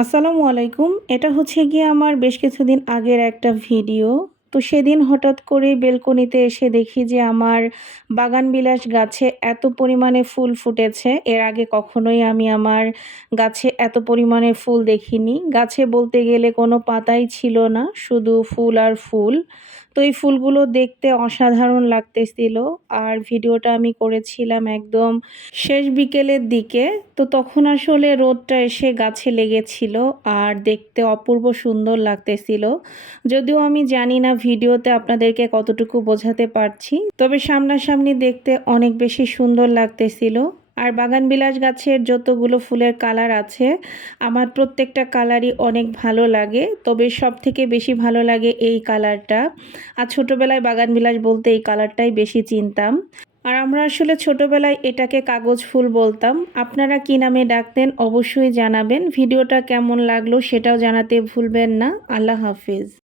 আসসালামু আলাইকুম। এটা হচ্ছে গিয়ে আমার বেশ কিছুদিন আগের একটা ভিডিও। তো সেদিন হঠাৎ করে বেলকনিতে এসে দেখি যে আমার বাগানবিলাস গাছে এত পরিমাণে ফুল ফুটেছে। এর আগে কখনোই আমি আমার গাছে এত পরিমাণে ফুল দেখিনি। গাছে বলতে গেলে কোনো পাতাই ছিল না, শুধু ফুল আর ফুল। তো এই ফুলগুলো দেখতে অসাধারণ লাগতেছিল। আর ভিডিওটা আমি করেছিলাম একদম শেষ বিকেলের দিকে। তো তখন আসলে রোদটা এসে গাছে লেগেছিল আর দেখতে অপূর্ব সুন্দর লাগতেছিল। যদিও আমি জানি না ভিডিওতে আপনাদেরকে কতটুকু বোঝাতে পারছি, তবে সামনাসামনি দেখতে অনেক বেশি সুন্দর লাগতেছিল। আর বাগানবিলাস গাছের যতগুলো ফুলের কালার আছে, আমার প্রত্যেকটা কালারই অনেক ভালো লাগে, তবে সবথেকে বেশি ভালো লাগে এই কালারটা। আর ছোটোবেলায় বাগানবিলাস বলতে এই কালারটাই বেশি চিনতাম। আর আমরা আসলে ছোটবেলায় এটাকে কাগজ ফুল বলতাম। আপনারা কি নামে ডাকতেন অবশ্যই জানাবেন। ভিডিওটা কেমন লাগলো সেটাও জানাতে ভুলবেন না। আল্লাহ হাফিজ।